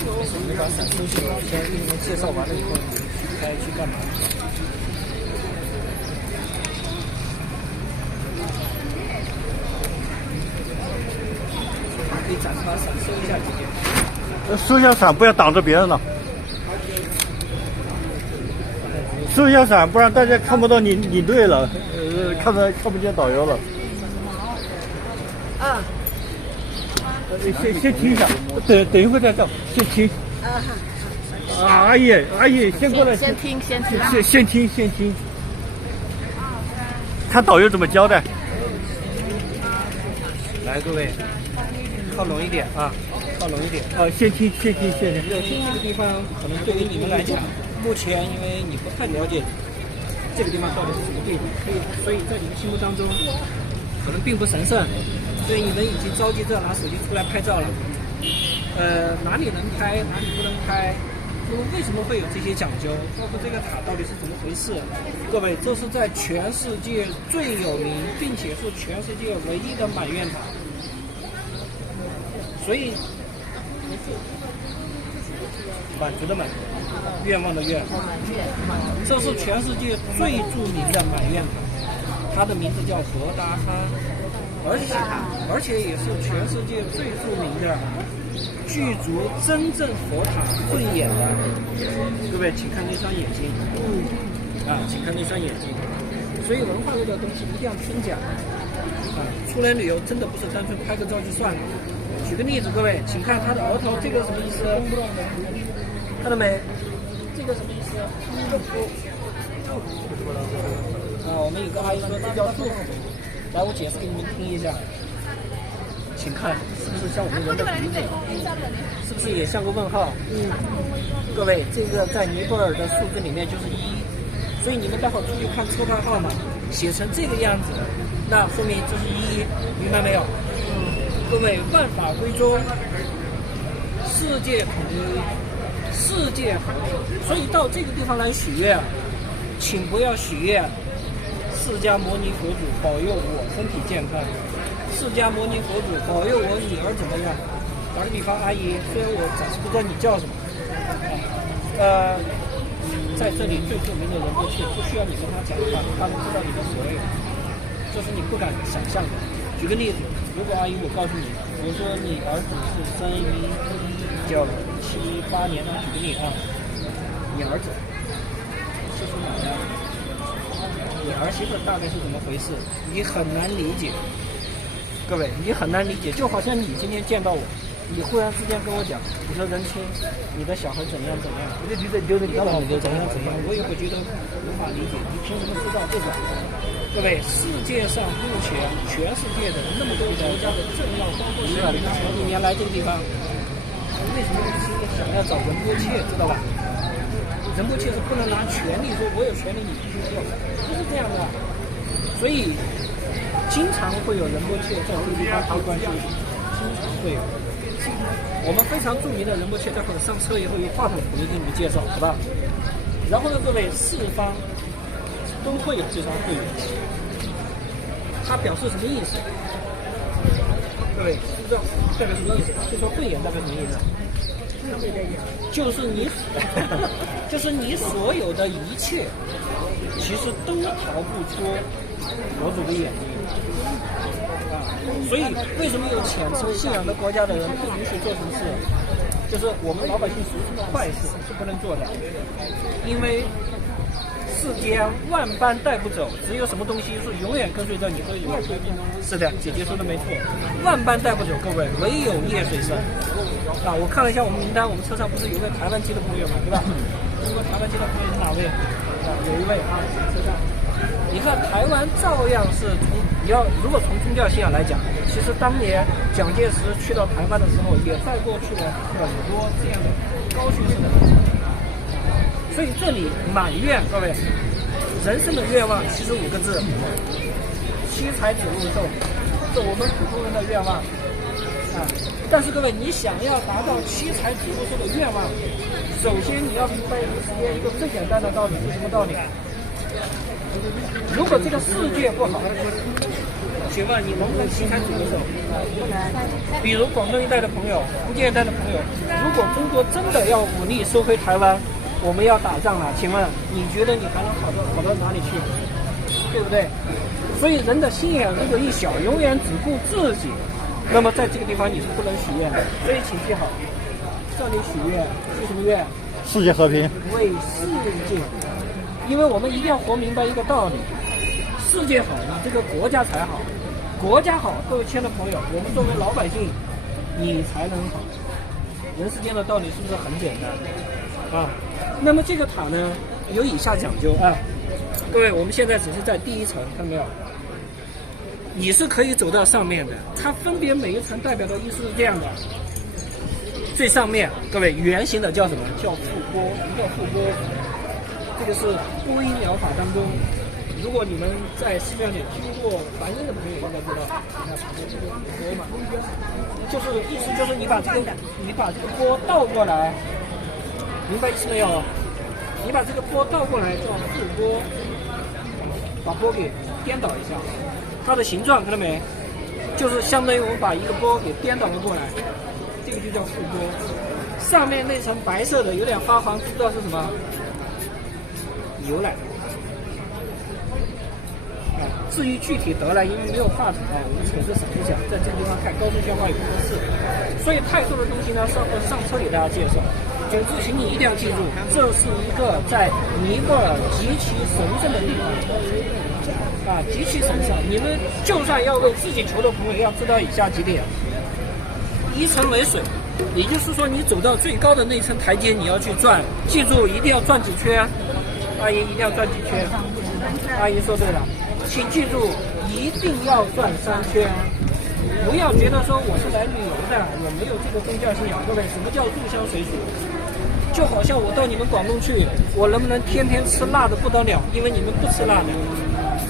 你把伞收起来，先给你们介绍完了以后，你该去干嘛？可以暂时把伞收一下，姐姐。收下伞，不要挡着别人了。收下伞，不然大家看不到你领队了，看不见导游了。啊。先停一下，等一会儿再走，先停。阿姨，先过来。先听。先听。看导游怎么交代。来，各位，靠拢一点啊，靠拢一点。先听。热厅这个地方，可能对于你们来讲，目前因为你不太了解这个地方到底是什么地方，所以在你们心目当中，可能并不神圣，所以你们已经着急着拿手机出来拍照了。哪里能拍，哪里不能拍？那么为什么会有这些讲究？包括这个塔到底是怎么回事？各位，这是在全世界最有名，并且是全世界唯一的满愿塔。所以，满足的满，愿望的愿，这是全世界最著名的满愿塔，它的名字叫格达哈，而且也是全世界最著名的具足真正佛塔慧眼的。各位，请看那双眼睛，请看那双眼睛。所以文化类的东西一定要真讲出来旅游真的不是单纯拍个照就算了。举个例子，各位，请看他的额头，这个什么意思？看到没？这个什么意思？我们有个阿姨说这叫祝福。来，我解释给你们听一下。请看，是不是像我们人的鼻子？是不是也像个问号？各位，这个在尼泊尔的数字里面就是1，所以你们待会儿出去看车牌号码，写成这个样子，那说明这是1，明白没有？各位，万法归宗，世界统一，世界和平。所以到这个地方来许愿，请不要许愿释迦牟尼佛祖保佑我身体健康，释迦牟尼佛祖保佑我女儿怎么样。打个比方，阿姨，虽然我暂时不知道你叫什么，在这里最著名的仁波切不需要你跟他讲话，他能知道你的所有，这是你不敢想象的。举个例子，如果阿姨我告诉你，我说你儿子是生于1978年的，举个例啊，你儿子是属哪的？你儿媳妇大概是怎么回事？你很难理解，各位，你很难理解。就好像你今天见到我，你忽然之间跟我讲，你说仁青，你的小孩怎样，我就觉得丢的你怎样，我也会觉得无法理解。你凭什么知道这个？各位，世界上目前全世界的那么多国家的政要，包括前几年来这个地方，为什么一心想要找仁波切，知道吧？仁波切是不能拿权力说我有权利你必须做，不是这样的。所以经常会有仁波切在这个地方攀关系，经常会有。我们非常著名的仁波切，待会儿上车以后有话筒我会给你们介绍，好吧？然后呢，各位，四方都会有这双慧眼，它表示什么意思？各位知道代表什么意思？这双慧眼代表什么意思？就是你所有的一切，其实都逃不出佛祖的眼睛所以为什么有虔诚信仰的国家的人不允许做什么事？就是我们老百姓俗称的坏事是不能做的，因为世间万般带不走，只有什么东西是永远跟随着你？是的，姐姐说的没错，万般带不走，各位，唯有业随身我看了一下我们名单，我们车上不是有位台湾籍的朋友嘛，对吧？中国台湾籍的朋友是哪位？有一位车上。你看台湾照样是如果从宗教信仰来讲，其实当年蒋介石去到台湾的时候，也带过去了很多这样的高学识的人。所以这里满愿，各位，人生的愿望其实5个字：七财子禄寿，是我们普通人的愿望但是各位，你想要达到七财子禄寿的愿望，首先你要明白一个最简单的道理，是什么道理？如果这个世界不好，请问你能不能齐参举个手？比如广东一带的朋友、福建一带的朋友，如果中国真的要武力收回台湾，我们要打仗了，请问你觉得你还能好到哪里去？对不对？所以人的心眼如果一小，永远只顾自己，那么在这个地方你是不能许愿的。所以请记好，这里许愿是什么愿？世界和平。为世界，因为我们一定要活明白一个道理：世界好，你这个国家才好。国家好，各位亲爱的朋友，我们作为老百姓，你才能好。人世间的道理是不是很简单啊？那么这个塔呢，有以下讲究啊。各位，我们现在只是在第一层，看到没有？你是可以走到上面的，它分别每一层代表的意思是这样的。最上面，各位圆形的叫什么？叫覆钵。什么叫覆钵？这个是播音疗法当中，如果你们在寺庙里听过梵音的朋友应该知道，你看旁边这个钵嘛，就是意思就是你把这个钵倒过来，明白意思没有？你把这个钵倒过来叫覆钵，把钵给颠倒一下，它的形状看到没？就是相当于我们把一个钵给颠倒了过来，这个就叫覆钵。上面那层白色的有点发黄，不知道是什么？牛奶。至于具体得来，因为没有话筒啊，我们只是闪一下，在这个地方看高速消化有不合适，所以太多的东西呢，上车给大家介绍。总之，请你一定要记住，这是一个在尼泊尔极其神圣的地方啊，极其神圣。你们就算要为自己求的朋友，要知道以下几点：一层为水，也就是说，你走到最高的那层台阶，你要去转，记住一定要转几圈。阿姨一定要转几圈。阿姨说对了。请记住，一定要转3圈，不要觉得说我是来旅游的，我没有这个宗教信仰。各位，什么叫入乡随俗？就好像我到你们广东去，我能不能天天吃辣的不得了？因为你们不吃辣的，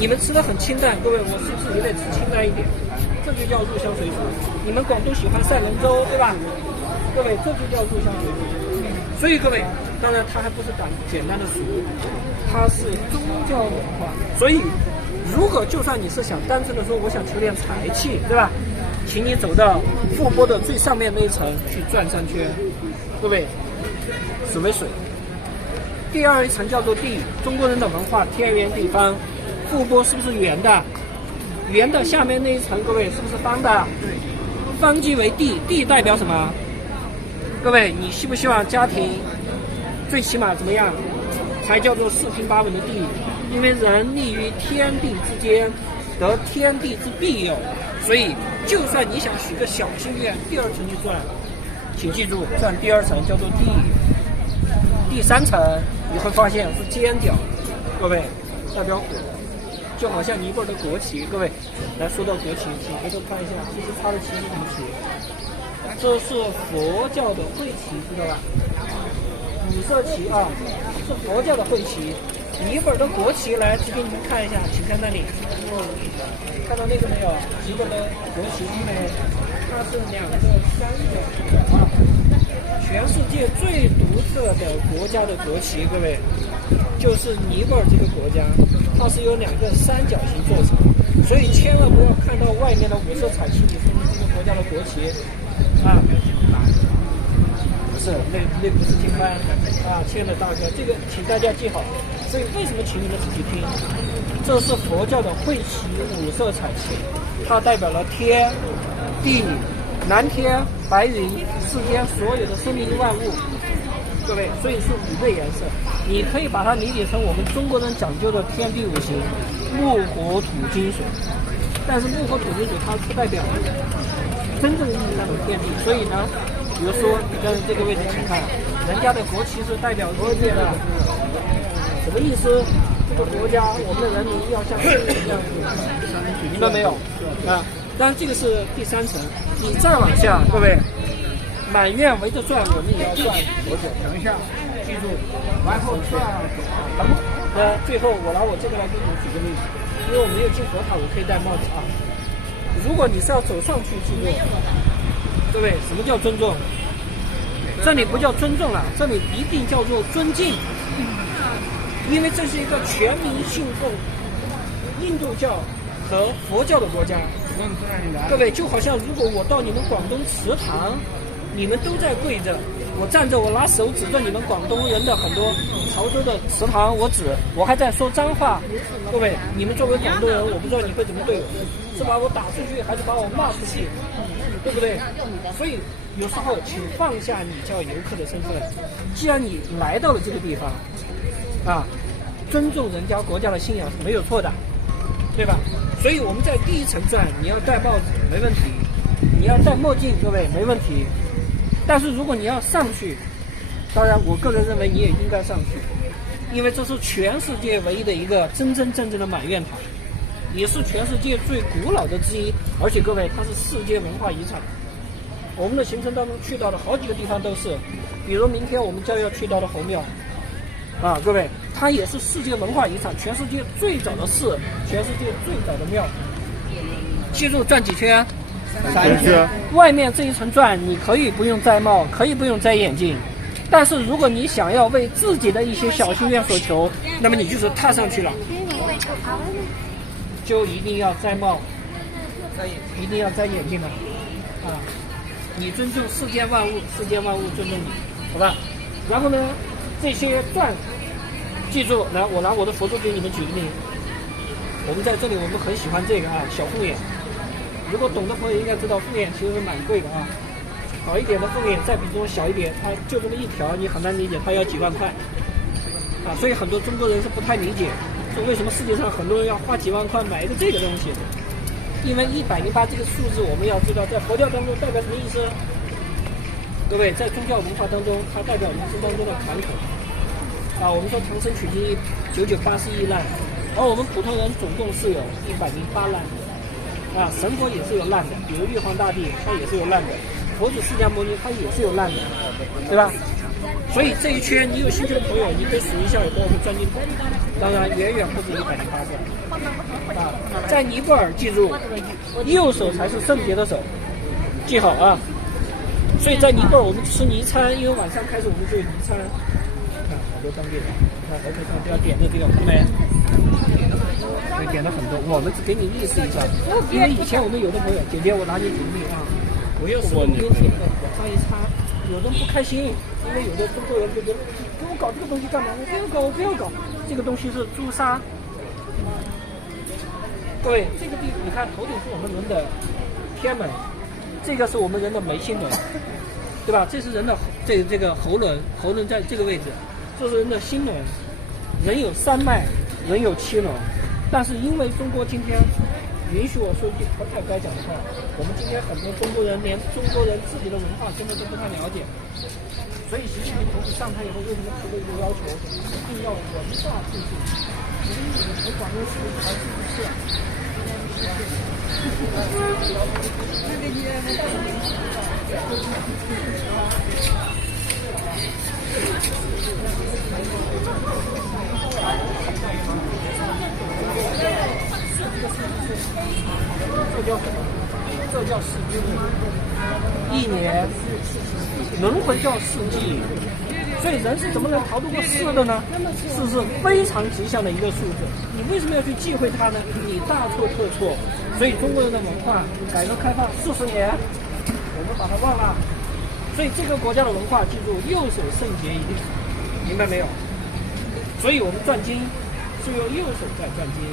你们吃的很清淡。各位，我是不是也得吃清淡一点？这就叫入乡随俗。你们广东喜欢赛龙舟，对吧？各位，这就叫入乡随俗。所以各位，当然它还不是简单的俗，它是宗教文化。所以如果就算你是想单纯的说我想求点财气，对吧？请你走到覆钵的最上面那一层去转3圈，各位，水为水。第二一层叫做地，中国人的文化天圆地方，覆钵是不是圆的？圆的下面那一层，各位是不是方的？方即为地，地代表什么？各位，你希不希望家庭最起码怎么样才叫做四平八稳的地？因为人立于天地之间，得天地之庇佑，所以就算你想许个小心愿，第2层去转，请记住，转第2层叫做地。第3层你会发现是尖角，各位代表火，就好像尼泊尔的国旗。各位来说到国旗，请回头看一下，这是它的旗是什么旗？这是佛教的会旗，知道吧？5色旗啊，是佛教的会旗。尼泊尔的国旗来给你们看一下，请看那里，看到那个没有？尼泊尔的国旗没？它是2个三角形啊，全世界最独特的国家的国旗，各位，就是尼泊尔这个国家，它是由2个三角形做成，所以千万不要看到外面的5色彩旗，你说这个国家的国旗啊。不是，那不是经幡啊，亲爱的大哥，这个请大家记好。所以为什么请你们仔细听？这是佛教的会旗5色彩旗，它代表了天、地、蓝天、白云，世间所有的生命万物。各位，所以是5个颜色，你可以把它理解成我们中国人讲究的天地5行，木、火、土、金、水。但是木、火、土、金、水它不代表真正意义上的天地，所以呢。比如说，你看这个位置，请看，人家的国旗是代表世界的，什么意思？这个国家，我们的人民要像世界一样，明白没有？啊，当然这个是第3层，你再往下，各位，满院围着转，我们也要转多久？等一下，记住，然后转。最后我拿我这个来给你们举个例子，因为我没有进佛塔，我可以戴帽子啊。如果你是要走上去，记住。各位，什么叫尊重？这里不叫尊重了，这里一定叫做尊敬，因为这是一个全民信奉印度教和佛教的国家。各位，就好像如果我到你们广东祠堂，你们都在跪着，我站着，我拿手指着你们广东人的很多潮州的祠堂，我还在说脏话。各位，你们作为广东人，我不知道你会怎么对我，是把我打出去，还是把我骂出去，对不对？所以有时候请放下你叫游客的身份，既然你来到了这个地方，啊，尊重人家国家的信仰是没有错的，对吧？所以我们在第一层转，你要戴帽子没问题，你要戴墨镜，各位没问题。但是如果你要上去，当然我个人认为你也应该上去，因为这是全世界唯一的一个真真正正的满月塔，也是全世界最古老的之一，而且各位它是世界文化遗产。我们的行程当中去到的好几个地方都是，比如明天我们将要去到的侯庙，啊，各位，它也是世界文化遗产，全世界最早的寺，全世界最早的庙。记住转几圈？3圈。外面这一层转，你可以不用摘帽，可以不用摘眼镜，但是如果你想要为自己的一些小心愿所求，那么你就是踏上去了，就一定要摘帽，一定要摘眼镜了，啊！你尊重世间万物，世间万物尊重你，好吧？然后呢，这些钻，记住，来，我拿我的佛珠给你们举个例。我们在这里，我们很喜欢这个啊，小凤眼。如果懂的朋友应该知道，凤眼其实是蛮贵的啊。好一点的凤眼，再比这种小一点，它就这么一条，你很难理解，它要几万块啊。所以很多中国人是不太理解，说为什么世界上很多人要花几万块买一个这个东西。因为108这个数字，我们要知道，在佛教当中代表什么意思？各位，在宗教文化当中，它代表人生当中的坎坷啊。我们说唐僧取经998亿难，而我们普通人总共是有108难啊。神佛也是有难的，比如玉皇大帝，他也是有难的；佛祖释迦牟尼，他也是有难的，对吧？所以这一圈，你有兴趣的朋友，你可以数一下有多少个钻进口，当然远远不止108个。啊，在尼泊尔，记住，右手才是圣洁的手，记好啊。所以在尼泊尔，我们吃尼餐，因为晚上开始我们就有尼餐。看好多当地人，看河头上都要点的这个，看到没？点了很多，我们只给你意思一下，因为以前我们有的朋友，姐姐我拿你举例啊，我要是我们点的往上一插，有的不开心，因为有的中国人就觉得给我搞这个东西干嘛？我不要搞，我不要搞，这个东西是朱砂。各位，这个地你看，头顶是我们人的天门，这个是我们人的眉心轮，对吧？这是人的这个喉轮，喉轮在这个位置，这是人的心轮。人有3脉，人有7轮，但是因为中国今天允许我说句不太该讲的话，我们今天很多中国人连中国人自己的文化根本都不太了解，所以习近平同志上台以后为什么提了一个要求，一定要文化自信。因为你们从广东市传出去是。这叫世纪，1年轮回叫世纪，所以人是怎么能逃得过世的呢？4是非常吉祥的一个数字，你为什么要去忌讳它呢？你大错特错。所以中国人的文化，改革开放40年，我们把它忘了。所以这个国家的文化，记住，右手圣洁一定，明白没有？所以我们转经是用右手在转经。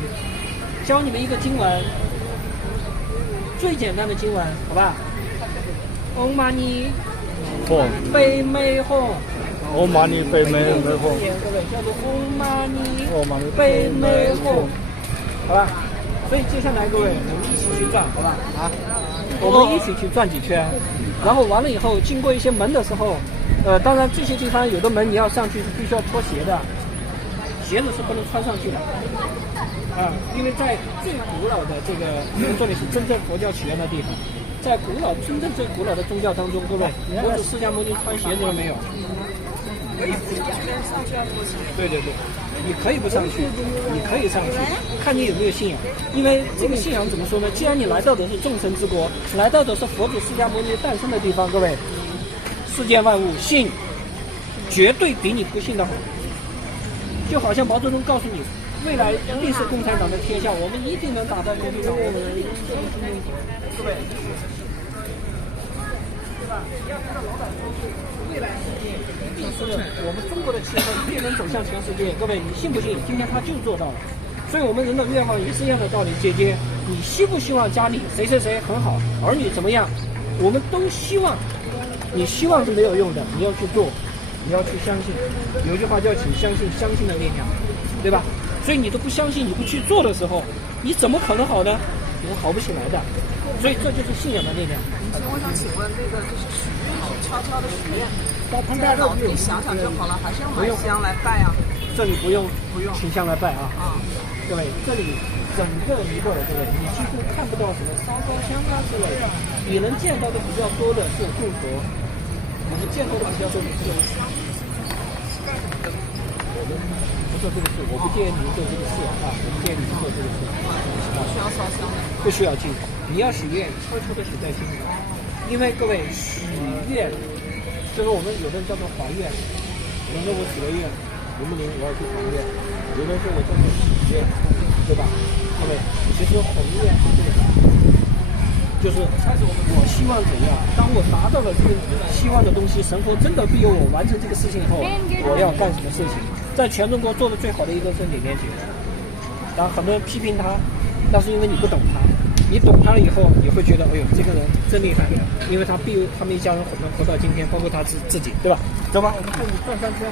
教你们一个经文，最简单的经文，好吧？Om Mani Padme Hum。Om Mani Padme Hum。各位叫做 Om Mani Padme Hum， 好吧？所以接下来各位，我们一起去转，好吧？啊，我们一起去转几圈，然后完了以后，经过一些门的时候，当然这些地方有的门你要上去是必须要脱鞋的，鞋子是不能穿上去的。啊，因为在最古老的这个，这里是真正佛教起源的地方，在真正最古老的宗教当中，各位，佛祖释迦牟尼穿鞋子了没有？可以不上去。对对对，你可以不上去，你可以上去，看你有没有信仰。因为这个信仰怎么说呢？既然你来到的是众神之国，来到的是佛祖释迦牟尼诞生的地方，各位，世间万物信，绝对比你不信的好。就好像毛泽东告诉你，未来历是共产党的天下，我们一定能打败共产党。各位，未来世界一定是我们中国的汽车一定能走向全世界。各位，你信不信？今天他就做到了。所以我们人的愿望也是一样的道理。姐姐，你希不希望家里谁谁谁很好，儿女怎么样？我们都希望。你希望是没有用的，你要去做，你要去相信。有句话叫“请相信相信的力量”，对吧？所以你都不相信，你不去做的时候，你怎么可能好呢？你是好不起来的。所以这就是信仰的力量。我想请问，那个就是许愿，悄悄的许愿，在脑子里想想就好了，还是要买香来拜啊？这里不用请香来拜啊。啊，各位，这里整个一个各位，你几乎看不到什么烧香啊之类的，你能见到的比较多的是供佛。我们见过的比较多的是，我们不做这个事，我不建议你们做这个事啊，我不建议你们做这个事。不需要烧香的，不需要进，你要许愿，悄悄的许在心里。因为各位许愿，就是我们有的人叫做还愿，有人说我许了愿，明年我要去还愿，有人说我叫做许愿，对吧？各位，其实宏愿这个就是我希望怎样，当我达到了这个希望的东西，神佛真的庇佑我完成这个事情后，我要干什么事情？在全中国做的最好的一个是李连杰。然后很多人批评他，那是因为你不懂他。你懂他了以后，你会觉得，哎呦，这个人真厉害，因为他庇佑他们一家人活到今天，包括他自己，对吧？走吧，我们这里转3圈。